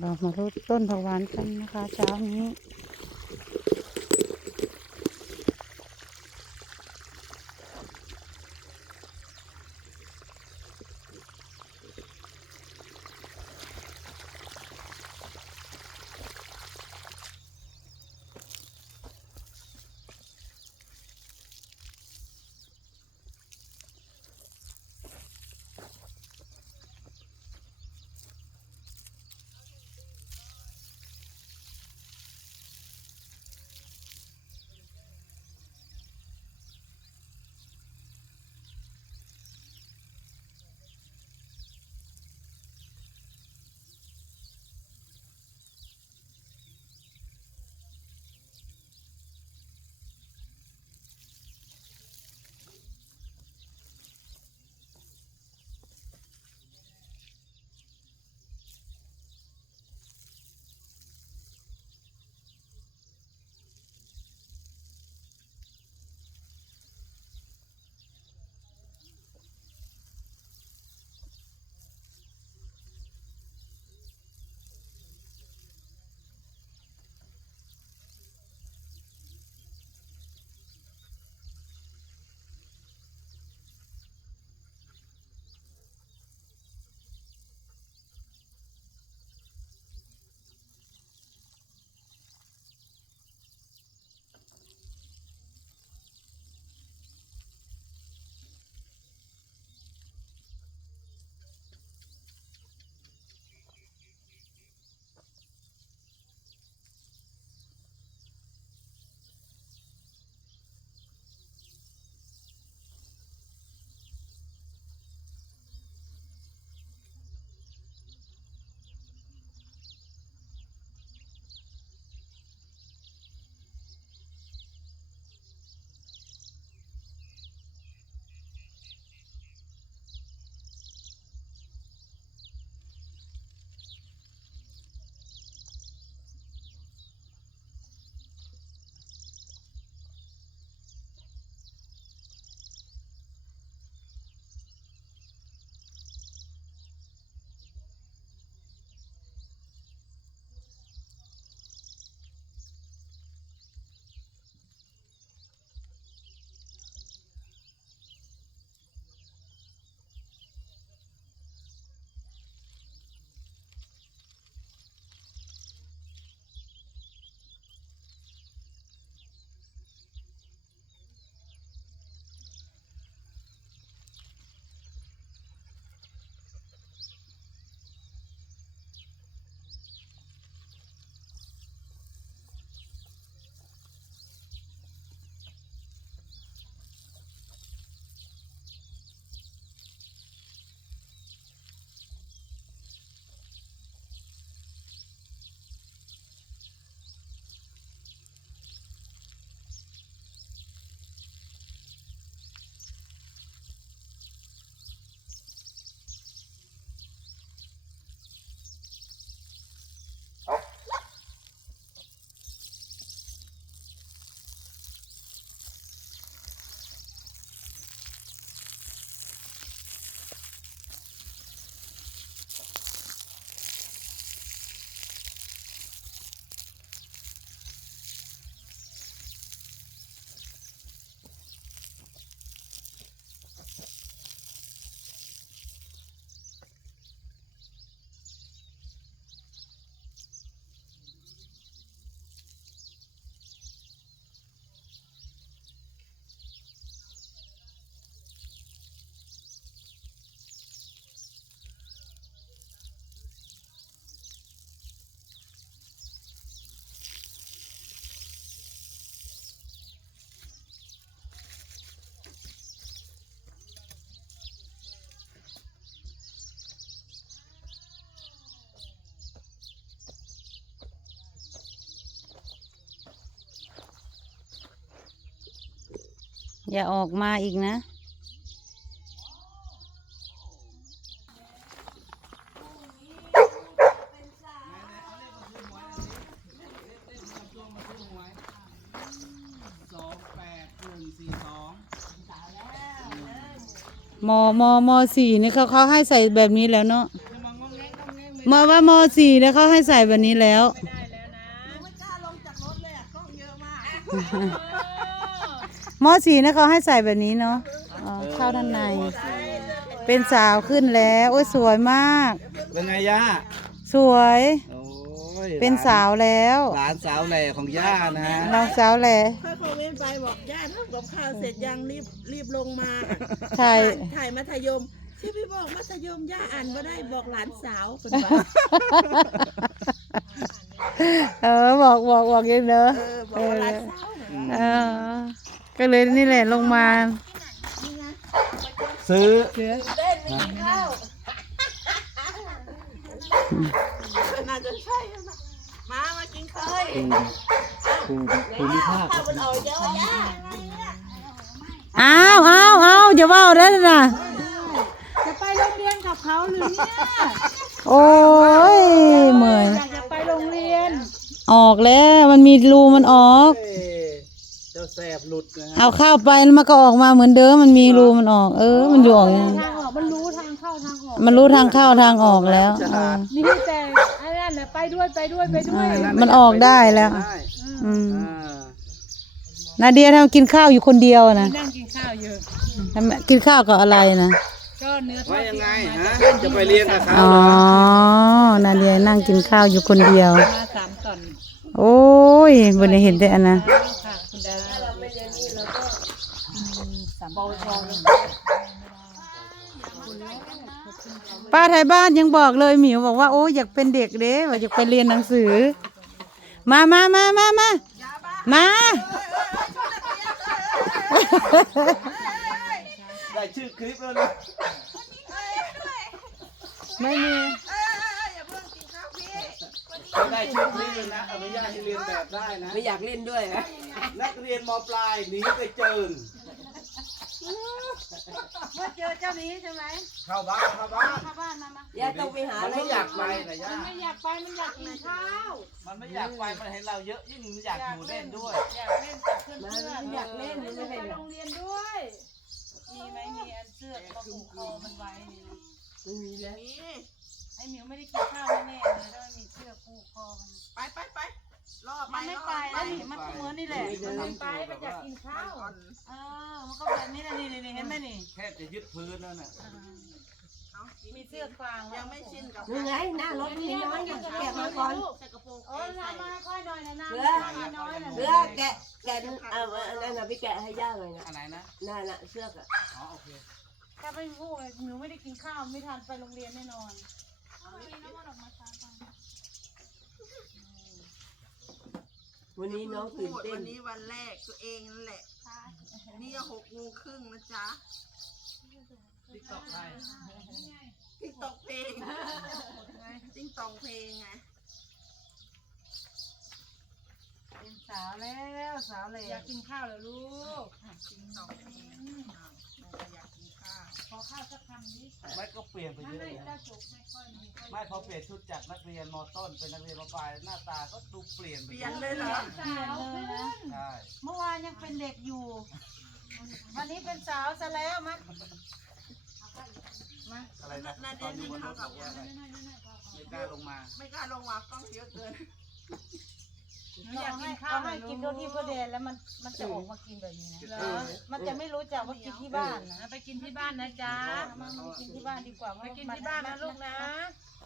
เรามารดต้นผักหวานกันนะคะเช้านี้ อย่าออกมาอีกนะสองแปดหนึ่งสี่สอมมมสี่นี่เขาเขาให้ใส่แบบนี้แล้วเนาะมางงแงงงงแงงเมื่อว่ามสี่แล้วเขาให้ใส่แบบนี้แล้ว มสี่นะเขาให้ใส่แบบนี้เนาะอ๋อเข้าด้านใน เป็นสาวขึ้นแล้ว โอ้ยสวยมาก เป็นไงย่าสวย โอ้ยเป็นสาวแล้วหลานสาวแหล่ของย่านะฮะน้องสาวแหละค่อยคอมเมนต์ไปบอกญาติทำกับข้าวเสร็จยังรีบรีบลงมาถ่ายถ่ายมัธยมที่พี่บอกมัธยมย่าอ่านมาได้บอกหลานสาวเป็นไปเออบอกบอกบอกยังเนอะเออบอกว่าหลานสาวเออ ก็เลยนี่แหละลงมา ซื้อเต้นไม่กินข้าวน่าจะใช่นะมามากินข้าวภูมิภูมิภาคข้าวมันออกเยอะย่าอ้าวอ้าวอ้าวอย่าว่าได้นะจะไปโรงเรียนกับเขาหรือเนี่ยโอ้ยเหมื่อยอยากจะไปโรงเรียน ออกแล้วมันมีรูมันออกเอ้ยเจ้า แสบหลุดนะฮะเอาเข้าไปแล้วมันก็ออกมาเหมือนเดิมมันมีรูมันออก เออ มันอยู่ออกอย่างนั้นทางออกมันรู้ทางเข้าทางออก มันรู้ทางเข้าทางออกแล้วเออนี่แต่ไอ้นั่นน่ะไปด้วยไปด้วยไปด้วยมันออกได้แล้ว ได้อืมอ่านาเดียทำกินข้าวอยู่คนเดียวนะนั่งกินข้าวอยู่ ทำไมกินข้าวกับอะไรนะก็เนื้อทอว่าดยังไงที่เอาฮะจะไปเรียนกับเขาอ๋อเหรอนาเดียนั่งกินข้าวอยู่คนเดียว มาสามตอนโอ้ยบนได้เห็นแต่อันนะ ค่ะคุณดาเราไม่เรียนนี่เราก็สามปอชอป้าไทยบ้านยังบอกเลยหมิวบอกว่าโอ้ยอยากเป็นเด็กเด้ว่าอยากไปเรียนหนังสือ มามามามามามา ได้ชื่อคลิปแล้วนะ ไม่มี ได้ชื่อคลิปเลยนะอนุญาตให้เรียนแบบได้นะ ไม่อยากเล่นด้วยนะนักเรียนมปลายหนีไปเจิงเมื่อเจอเจ้านี้ใช่ไหมเข้าบ้านเข้าบ้าน เข้าบ้านมามา ย่าต้องไปหามันอะไรไม่อยากไปนะย่าไม่อยากไป มันอยากกินข้าว มันไม่อยากไป มันเห็นเราเยอะยิ่งมันอยากอยู่เล่นด้วย อยากเล่นกับเพื่อนมาเพื่อนอยากเล่นมันไปไม่เป็นหรโรอกงเรียนด้วย มีไหมมีอันเสื้อมาผูกคอมันไว้นี่นะไม่มีแล้ว ไอ้หมิวไม่ได้กินข้าวแน่ๆเลยถ้าไม่มีเสื้อผูกคอมันไปไปไปรอมันไม่ไปแล้วนี่มันก็เหมือนนี่แหละมันไม่ไปมันอยากกินข้าวเออมันก็แบบนี้นะนี่นี่เห็นไหมนี่แค่จะยึดพื้นแล้วน่ะมีเสื้อกวางยังไม่ชินกับยังไงหน้ารถมีน้อยยังแกะมาก่อนโอ้ยน้ำมาค่อยหน่อยนะน้ำเสืมาน้อยนะเสือแกะแกะเอาอันนั้นนะพี่แกะให้ย่าเลยนะอันไหนนะนั่นน่ะเสื้ออะอ๋อโอเคถ้าไม่พูดหนูไม่ได้กินข้าวไม่ทันไปโรงเรียนแน่นอน วันนี้น้องตื่นเต้นวันนี้วันแรกตัวเองนั่นแหละ นี่ก็หกโมงครึ่งนะจ๊ะติ๊กต็อกใครติ๊กตอกเพลงติ๊กตอกเพลงไงเป็นสาวแล้วสาวเลยอยากกินข้าวแล้วลูกติ๊กตอกเพลง อข้าวสักคำนี้ไม่ก็เปลี่ยนไปไม่เยอะให้เลยเจ้านะจุกไม่ค่อยมีค่อยไม่พอเปลี่ยนชุดจากนักเรียนมต้นเป็นนักเรียนมปลายหน้าตาก็ดูเปลี่ยนไปเปลี่เยยนอะเลยเหรอ สาวขึ้นใช่เมื่อวานยังเป็นเด็กอยู่ วันนี้เป็นสาวซะแล้วมั้งมาอะไรนะนาตเดีอยนอยู่กิบนนรข้าวถกับอะไรยังไม่กล้าลงมา ไม่กล้าลงมากล้องเยอะเกินหนู อยากกินข้าวให้กินโรตีโพเดนแล้วมันมันจะออกมากินแบบนี้นะเออมันจะไม่รู้จักว่ากินที่บ้านนะไปกินที่บ้านนะจ๊ะมามากินที่บ้านดีกว่าไปกินที่บ้านนะลูกนะ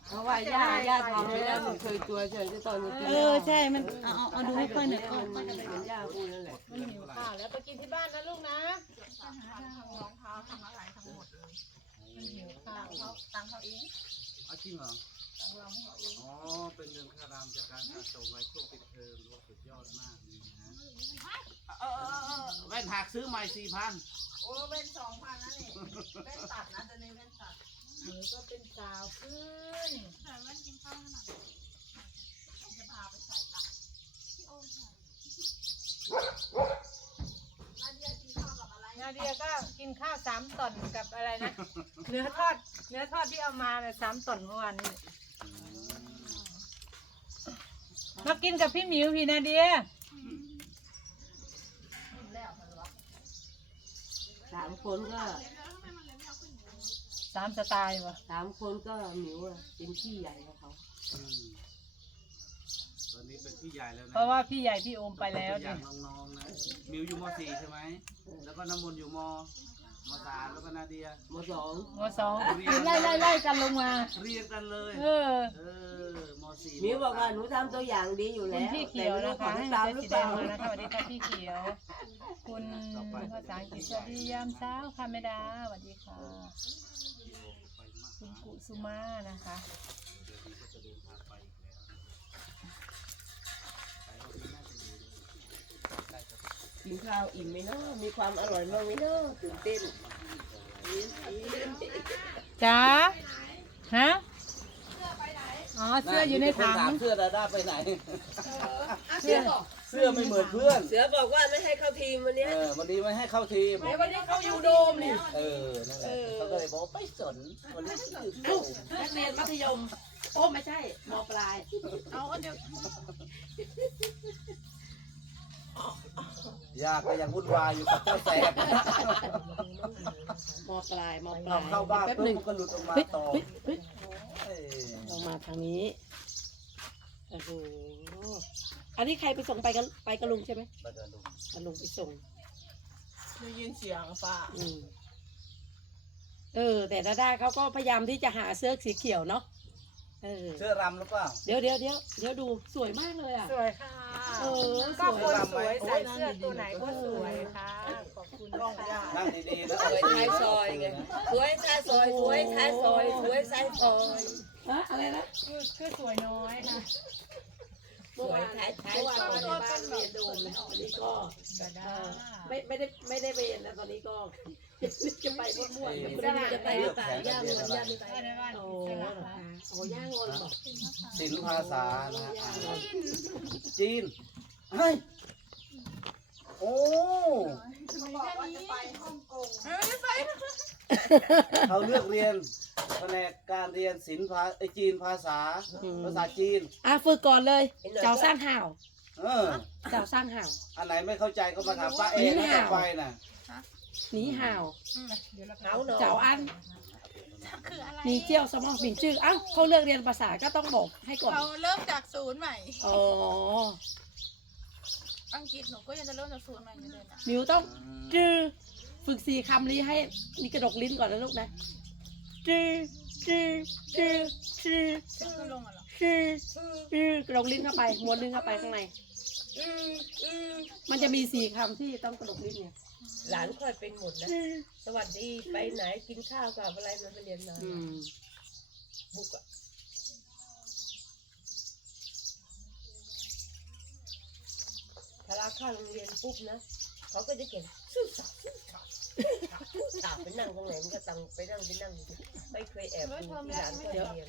เพราะว่าย่าย่าทำไม่ได้มันเคยตัวเฉยจะตอนนี้เออใช่มันเอาเอาเอาดูให้ค่อยหน่อยมันมันเหมือนย่าพูดนั่นแหละมันหิวข้าวแล้วไปกินที่บ้านนะลูกนะรองเท้าทำอะไรทั้งหมดเลยมันหิวข้าวเขาตังค์เขาเองเอาจริงเหรอ อ๋อ เป็นเงินค่ารามจากการสะสมไว้ช่วงปิดเทอมถือว่าสุดยอดมากนี่นะเออเออเออแว่นหักซื้อใหม่สี่พันโอ้เป็นสองพันนะนี่เป็นตัดนะตอนนี้เป็นตัดหนูก็เป็นสาวขึ้นนา เดียก็กินข้าวสามต่อนกับอะไรนะ เนื้อทอด เนื้อทอดที่เอามาเนี่ยสามต่อนเมื่อวานนี้มากินกับพี่หมิวพี่นาเดียสามคนก็สามสไตล์วะสามคนก็หมิวอะเป็นพี่ใหญ่กว่าเขา อืมต อนนี้เป็นพี่ใหญ่แล้วนะเพราะว่าพี่ใหญ่พี่โอมไปแล้วอเนี่ย่ายงน้องๆนะมิวอยู่ม .4 ใช่ไหมแล้วก็น้ำมนต์อยู่มม .3 แล้วก็นาเดียมสองหัวสองไล่ไล่ไล่กันลงมา เรียนกันเลยเออ เออม .4 มิวบอกว่าหนูทำตัวอย่างดีอยู่คุแล้ณวพี่เขียวนะคะแต่ให้ไม่รู้เสื้อเขาสีจะแดตางมหมารือเปนะคะสล่าวัสดีค่ะพี่เขียว คุณภาษาอังกฤษสวัสดียามเช้าค่ะแม่ดาสวัสดีค่ะ คุณกุสุมานะคะ กินข้าวอิ่มไหมเนาะมีความอร่อยบ้างไหมเนาะตื่นเต้นจ๋าฮะอ๋อเสื้ออยู่ในถังถามเสื้อดาด้าไปไหน เสื้อเสื้อไม่เหมือนเพื่อน เสือบอกว่าไม่ให้เข้าทีมวันเนี้ยเออวันนี้ไม่ให้เข้าทีมวันนี้เขาอยู่โดมนี่เออนั่นแหละเขาก็เลยบอกว่าไม่สนวันนี้เขาอยู่โดมนักเรียนมัธยมโอ้ไม่ใช่มปลาย เอาเดี๋ยว ยากก็ยังวุ่นวายอยู่กับเจ้าแสบมปลายมปเราลายเข้าบ้านแป๊บปุ๊หนึ่บงมันก็หลุดออกมาเฮ้ยต่อเฮ้ยเฮ้ยเอ้ยเรามาทางนี้โอ้โหอันนี้ใครไปส่งไปกันไปกับลุงใช่ไหมมาเดินดูกับลุงไปส่งได้ยินเสียงป้าอืมเออ แต่ดาด้าเขาก็พยายามที่จะหาเสื้อสีเขียวเนาะ เออ เสื้อรำหรือเปล่า เดี๋ยวเดี๋ยวเดี๋ยวเดี๋ยวดูสวยมากเลยอะ สวยค่ะเออสก็วยคนสวยใส่เสื้อตัวไหนก็สวยค่ะ ขอบคุณค่ะนั่งดีๆแล้วสวยท้ายซอยไงสวยท้ายซอยสวยท้ายซอยสวยท้ายซอย ฮะอะไรนะคือคือสวยน้อยค่ะ สวยท้ายท้ายซอยบ้านเรียนโด มนะวันนี้ก็ได้ไม่ไม่ได้ไม่ได้เรียนะตอนนี้ก็ จะไปมั่วๆไม่ได้จะไปหรือเปล่าย่างเงินย่างไปโอ้โหลับละโอ้ย่างงินบอกศิลปภาษานะฮะจีนเฮ้ยโอ้เขาเลือกเรียนแผนกการเรียนศิลป์ภาไอยจีนภาษา ภาษาจีน อะฝึกก่อนเลย เจ้าสร้างห่าว เออ เจ้าสร้างห่าว อันไหนไม่เข้าใจก็มาถามป้าเองนี่นะห่าวต่อไปน่ะหนีห่าวเขาเจ้าอันมีเจียวสมองปิ่นชื่ออ้าวเขาเลือกเรียนภาษาก็ต้องบอกให้ก่อน เราเริ่มจากศูนย์ใหม่ อ๋อ อังกฤษหนูก็ยังจะเริ่มจากศูนย์ใหม่อยู่เลยนะมิวต้องจื้อฝึกสี่คำนี้ให้นี่กระดกลิ้นก่อนนะลูกนะจื้อจื้อจื้อจื้อ จะขึ้นลงอะเหรอจื้ อจื้อกระดกลิ้นเข้าไปม้วนลิ้นเข้าไปข้างในมันจะมีสี่คำที่ต้องกระดกลิ้นเนี่ยหลานค่อยเป็นหมดนะจื้อสวัสดีไปไหนกินข้าวกับอะไรมันไปเรียนมาอืมบุกอะพลาเข้าโรงเรียนปุ๊บนะเขาก็จะเก่งสู้สาวสู้สาวสู้สาวไปนั่งตรงไหนมันก็ตังไปนั่งไปนั่ง ไม่เคยแอบดูที่หลานก็เรียน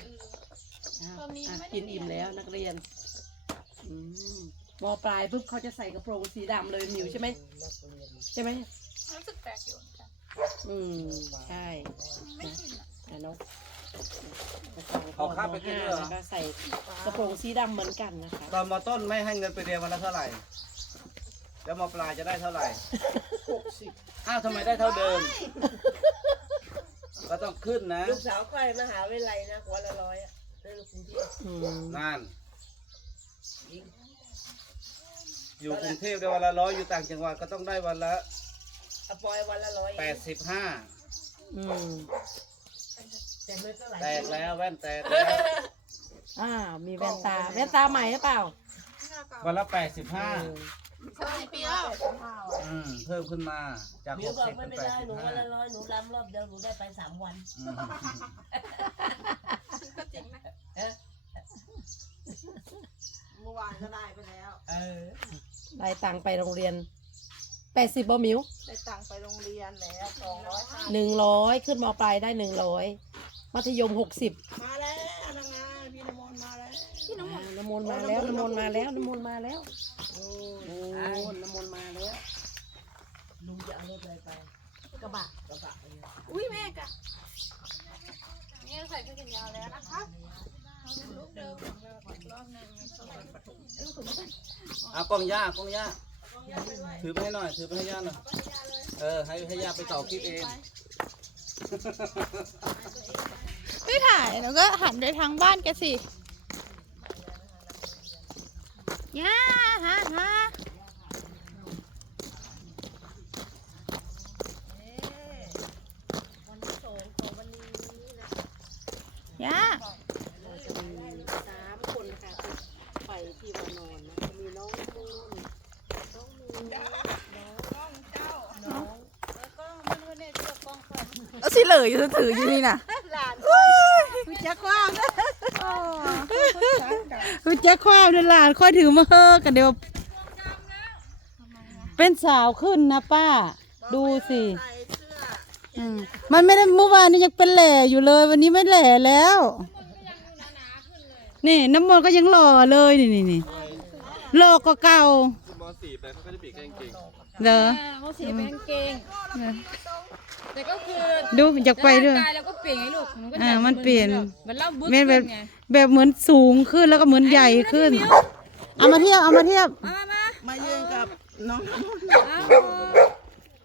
อ้าวอะกินอิ่มแล้วนักเรียนอืมมปลายปุ๊บเขาจะใส่กระโปรงสีดำเลยมิวใช่ไหมนักเรียนใช่ไหมรู้สึกแปลกอยู่เหมือนกันอืมใช่ไม่ชินอะนะเนาะเอาข้าวไปกินด้วยเหรอ แล้วก็ใส่กระโปรงสีดำเหมือนกันนะคะ ตอนมต้นไม่ให้เงินไปเรียนวันละเท่าไหร่ แล้วมปลายจะได้เท่าไหร่อ้าวทำไมได้เท่าเดิม ก็ต้องขึ้นนะ ลูกสาวค่อยมหาวิทยาลัยนะวันละร้อยอะได้ลูกคุณที่ อืมนั่นยิงอยู่กรุงเทพได้วันละร้อยอยู่ต่างจังหวัดก็ต้องได้วันละอะปอยวันละร้อยแปดสิบห้าอืมแต่ไม่เท่าไหร่แตกแล้วแว่นแตกแล้วอ่า มีแว่นตา แว่นตาใหม่หรือเปล่าวันละแปดสิบห้าสมัยปีแล้วอืมเพิ่มขึ้นมาจากมิหวกบอกสิบไม่เป็นเป็นแปดไรสิบหนูห้าวันละร้อยหนูรำรอบเดียวหนูได้ไปสามวันก็จริงนะ เมื่อวานก็ได้ไปแล้วเออ ได้ตังค์ไปโรงเรียนแปดสิบบ่มิวได้ตังค์ไปโรงเรียนแล้วสองร้อยห้าหนึ่งร้อยขึ้นมปลายได้หนึ่งร้อยมัธยมหกสิบมาแล้วนางงามพี่นมนต์มาแล้วน้ำมนต์มาแล้วน้ำมนต์มาแล้วน้ำมนต์มาแล้วโอ้น้ำมนต์มาแล้วลุงจะเอารถอะไรไปกระบะกระบะไปเนี่ยอุ้ยแม่กะนี่ใส่เสื้อแขนยาวแล้วนะคะ เอากล้องย่ากล้องย่าถือไปให้หน่อย ถือไปให้ย่าหน่อย เออ ให้ให้ย่าไปต่อคลิปเอง ไม่ถ่ายแล้วก็หันไปทางบ้านแกสิย่าฮ่าฮ่า สิเหลยอยู่ถืออยู่นี่น่ะคุณแจ๊คความคุณแจ๊คความเดินหลานค่อยถือมาเฮอกันเดี๋ยว เป็นสาวขึ้นนะป้า ดูสิอืมมันไม่ได้เมื่อวานนี้ยังเป็นแหล่อยู่เลย วันนี้ไม่แหล่แล้ว นี่น้ำมนต์ก็ยังหล่อเลยนี่นี่นี่หล่อกว่าเก่ามสี่ไปเขาก็จะปีกกางเกงเด้อเขาสีเป็นกางเกง แต่ก็คือดูอยากไปด้วย ร่างกายเราก็เปลี่ยนไงลูกมันก็อ่าจะมันเปลี่ยน เหมือนเราบึ้แม่นแบบขึ้นไงแบบเหมือนสูงขึ้นแล้วก็เหมือนใหญ่ขึ้น เอามาเทียบเอามาเทียบ มามามายืนกับน้องเอา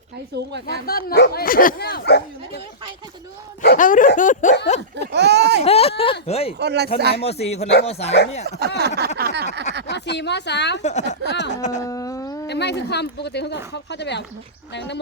ใครสูงกว่ามากันต้นมาไปเที่ยวเอามาดูดูดูเฮ้ยคนละคนไหนมสี่คนไหนมสามเนี่ย มสี่มสามอ้าวแต่ไม่คือความปกติเขาก็เขาเขาจะแบบแต่งน้ำมนต์